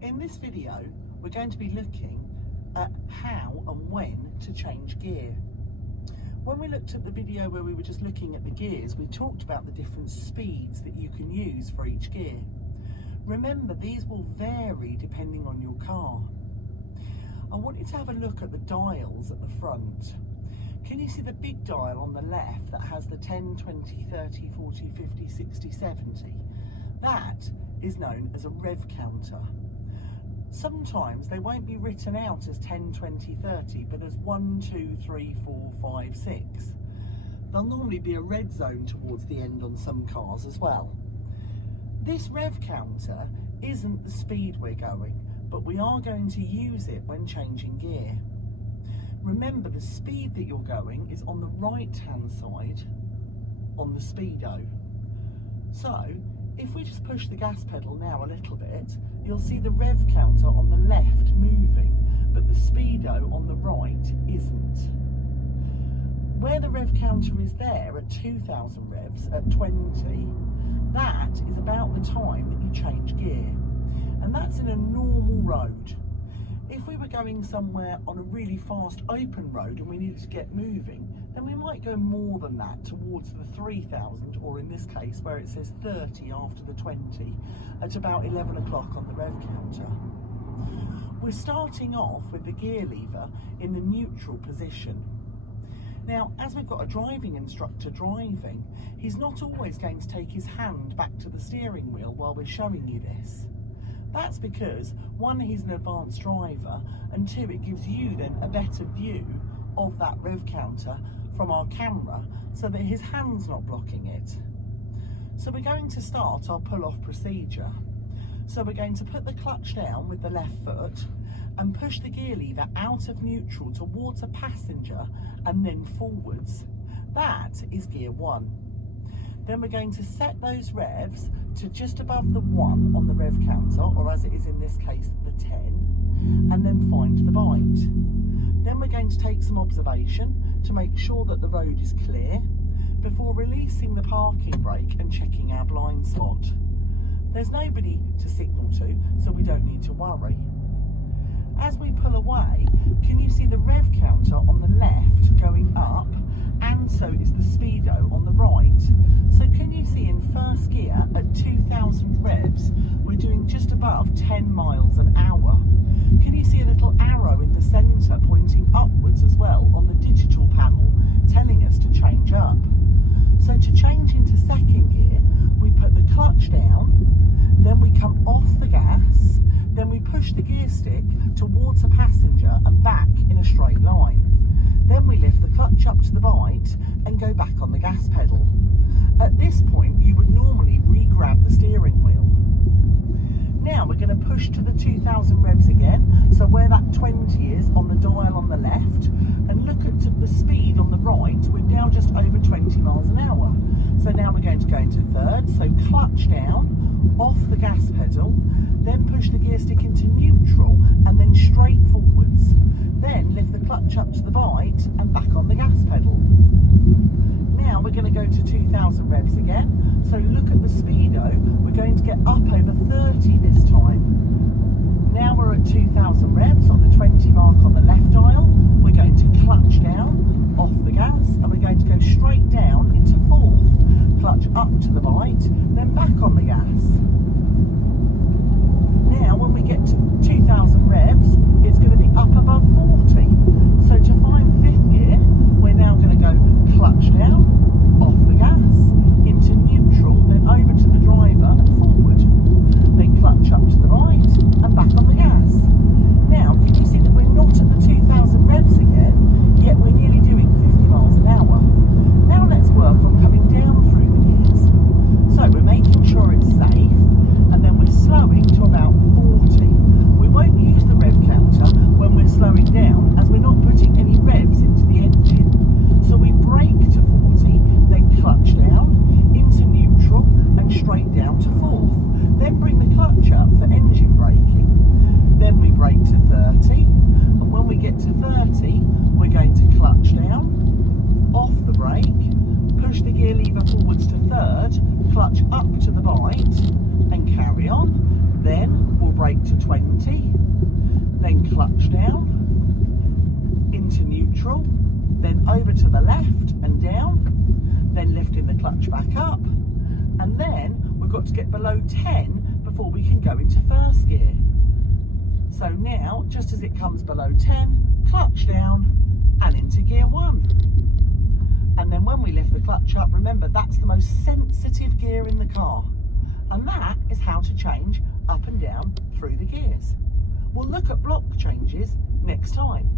In this video, we're going to be looking at how and when to change gear. When we looked at the video where we were just looking at the gears, we talked about the different speeds that you can use for each gear. Remember, these will vary depending on your car. I want you to have a look at the dials at the front. Can you see the big dial on the left that has the 10, 20, 30, 40, 50, 60, 70? That is known as a rev counter. Sometimes they won't be written out as 10, 20, 30, but as 1, 2, 3, 4, 5, 6. There'll normally be a red zone towards the end on some cars as well. This rev counter isn't the speed we're going, but we are going to use it when changing gear. Remember, the speed that you're going is on the right hand side on the speedo. So if we just push the gas pedal now a little bit, you'll see the rev counter on the left moving, but the speedo on the right isn't. Where the rev counter is there at 2000 revs at 20, that is about the time that you change gear, and that's in a normal road. If we were going somewhere on a really fast open road and we needed to get moving, then we might go more than that, towards the 3000, or in this case where it says 30 after the 20, at about 11 o'clock on the rev counter. We're starting off with the gear lever in the neutral position. Now, as we've got a driving instructor driving, he's not always going to take his hand back to the steering wheel while we're showing you this. That's because, one, he's an advanced driver, and two, it gives you then a better view of that rev counter from our camera so that his hand's not blocking it. So we're going to start our pull-off procedure. So we're going to put the clutch down with the left foot and push the gear lever out of neutral towards a passenger and then forwards. That is gear 1. Then we're going to set those revs to just above the 1 on the rev counter, or as it is in this case, the 10, and then find the bite. Then we're going to take some observation to make sure that the road is clear before releasing the parking brake and checking our blind spot. There's nobody to signal to, so we don't need to worry. As we pull away, can you see the rev counter on the left going up, and so is the speedo on the right? So can you see in first gear at 2000 revs, we're doing just above 10 miles an hour. Can you see a little arrow in the centre pointing upwards as well on the digital panel, telling us to change up? So to change into second gear, we put the clutch down, then we come off the gas, then we push the gear stick towards a passenger and back in a straight line. Then we lift the clutch up to the bite and go back on the gas pedal. At this point, you would normally re-grab the steering wheel. Now we're going to push to the 2000 revs again, so where that 20 is on the dial on the left, and look at the speed on the right. We're now just over 20 miles an hour. So now we're going to go into third, so clutch down, off the gas pedal, then push the gear stick into neutral and then straight forwards. Then lift the clutch up to the bite and back on the gas pedal. Now we're going to go to 2000 revs again, so look at the speedo, we're going to get up over 30 this time. Now we're at 2000 revs on the 20 mark on the left dial, we're going to clutch down, off the gas, and we're going to go straight down into fourth. Clutch up to the bite, then back on the gas. Now when we get to 2000 revs, it's going to be up above 40. So to find fifth gear, we're now going to go clutch down, off the gas, into neutral, then over to the driver and forward. Then clutch up to the right and back on the gas. Now, can you see that we're not at the 2000 revs again, yet we're nearly doing 50 miles an hour. Now let's work on coming down through the gears. So we're making sure it's safe, and then we're slowing to about 40. We won't use the rev counter when we're slowing down, as we're not putting any revs into the engine. So we brake to 40, then clutch down, into neutral, and straight down to fourth. Then bring the clutch up for engine braking. Then we brake to 30, and when we get to 30, we're going to clutch down, off the brake, push the gear lever forwards to third, clutch up to the bite, and carry on. Then we'll brake brake to 20, then clutch down, into neutral, then over to the left and down, then lifting the clutch back up, and then we've got to get below 10 before we can go into first gear. So now, just as it comes below 10, clutch down and into gear 1. And then when we lift the clutch up, remember that's the most sensitive gear in the car. And that is how to change up and down through the gears. We'll look at block changes next time.